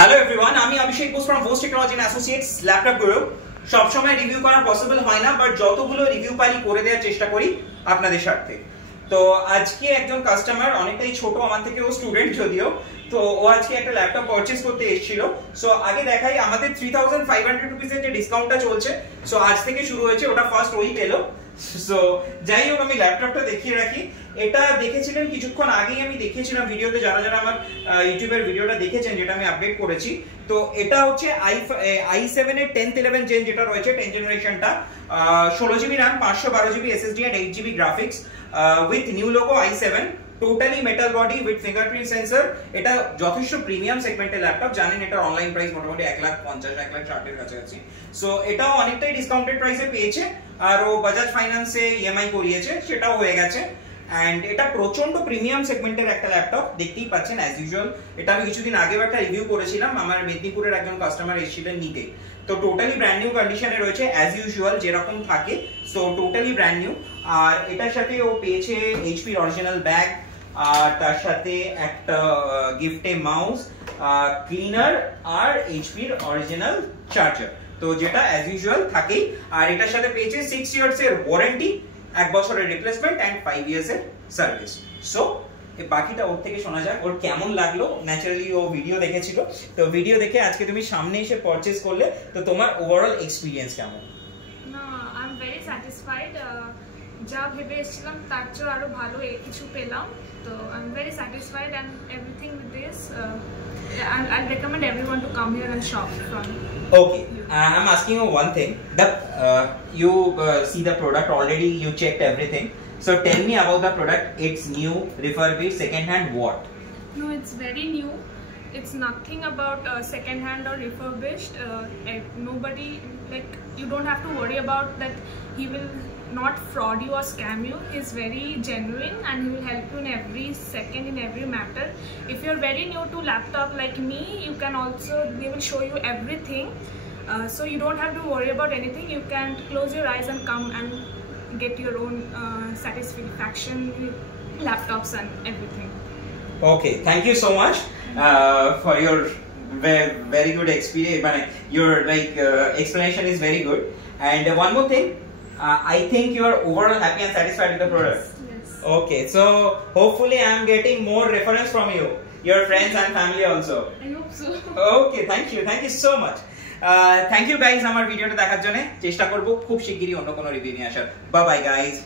Hello everyone, আমি Abhishek Bose from Bose technology and associates laptop guru. সব সময় রিভিউ করা পসিবল হয় না, বাট যতগুলো রিভিউ পারি করে দেওয়ার চেষ্টা করি আপনাদের স্বার্থে। তো আজকে একজন কাস্টমার, অনেকটাই ছোট আমার থেকে, ও স্টুডেন্ট যদিও, তো ও আজকে একটা ল্যাপটপ পারচেজ করতে এসেছিল। সো আগে দেখাই, আমাদের 3500 রুপিসের যে ডিসকাউন্টটা চলছে, সো আজ থেকে শুরু হয়েছে, ওটা ফার্স্ট ওই পেলো। সো যাই হোক, আমি ল্যাপটপটা দেখিয়ে রাখি। এটা দেখেছিলেন কিছুক্ষণ আগেই, আমি দেখিয়েছিলাম ভিডিওতে, যারা যারা আমার ইউটিউবের ভিডিওটা দেখেছেন, যেটা আমি আপডেট করেছি। তো এটা হচ্ছে i7 এর 10th 11 জেন যেটা রয়েছে, 10 জেনারেশনটা, 16GB RAM, 512GB SSD and 8GB graphics with new logo i7, totally metal body with fingerprint sensor. এটা যথেষ্ট প্রিমিয়াম সেগমেন্টের ল্যাপটপ, জানেন এটার অনলাইন প্রাইস মোটামুটি 1,50,000 1,60,000 কাছাকাছি। সো এটাও অনেকটাই ডিসকাউন্টেড প্রাইসে পেয়েছে, আর ও বাজাজ ফাইন্যান্সে ইএমআই করিয়েছে, সেটাও হয়ে গেছে। এন্ড এটা প্রচন্ড প্রিমিয়াম সেগমেন্টের একটা ল্যাপটপ, দেখতেই পাচ্ছেন অ্যাজ ইউজুয়াল। এটা আমি কিছুদিন আগেও একটা রিভিউ করেছিলাম, আমার মেদিনীপুরের একজন কাস্টমার এসেছিলেন নিতে। তো টোটালি ব্র্যান্ড নিউ কন্ডিশনে রয়েছে অ্যাজ ইউজুয়াল, যেরকম থাকে। So totally brand new. আর এটার সাথে ও পেয়েছে এইচপি অরিজিনাল ব্যাগ, আর তার সাথে একটা গিফটে মাউস, ক্লিনার, আর এইচপির অরিজিনাল চার্জার, তো যেটা অ্যাজ ইউজুয়াল থাকেই। আর এটার সাথে পেয়েছে 6 ইয়ার্স এর ওয়ারেন্টি, 1 বছরের রিপ্লেসমেন্ট এন্ড 5 ইয়ার্স এর সার্ভিস। সো বাকিটা ওর থেকে শোনা যাক, ওর কেমন লাগলো। ন্যাচারালি ও ভিডিও দেখেছিল, তো ভিডিও দেখে আজকে তুমি সামনে এসে পারচেজ করলে, তো তোমার ওভারঅল এক্সপেরিয়েন্স কেমন? না, আই এম ভেরি স্যাটিসফাইড। যা ভেবে এসেছিলাম তার চেয়ে আরো ভালো কিছু পেলাম, তো I am very satisfied and everything with this. I recommend everyone to come here and shop from. Okay, I'm asking you one thing. That you see the product already, you checked everything. So tell me about the product. It's new, refurbished, second hand, what? No, it's very new. It's nothing about second hand or refurbished. Nobody, like, you don't have to worry about that. He will not fraud you or scam you. He's very genuine and he will help you in every second, in every matter. If you're very new to laptop like me, you can also, they will show you everything, so you don't have to worry about anything. You can close your eyes and come and get your own satisfaction with laptops and everything. Okay, thank you so much for your very good experience. Your explanation is very good. And one more thing, I think you are overall happy and satisfied with the product. Yes. Okay, so hopefully I am getting more reference from you, your friends and family also. I hope so. Okay, thank you so much. Thank you guys আমার ভিডিওটা দেখার জন্য। চেষ্টা করব খুব শিগগিরই অন্য কোনো রিভিউ নিয়ে আসার। Bye bye guys.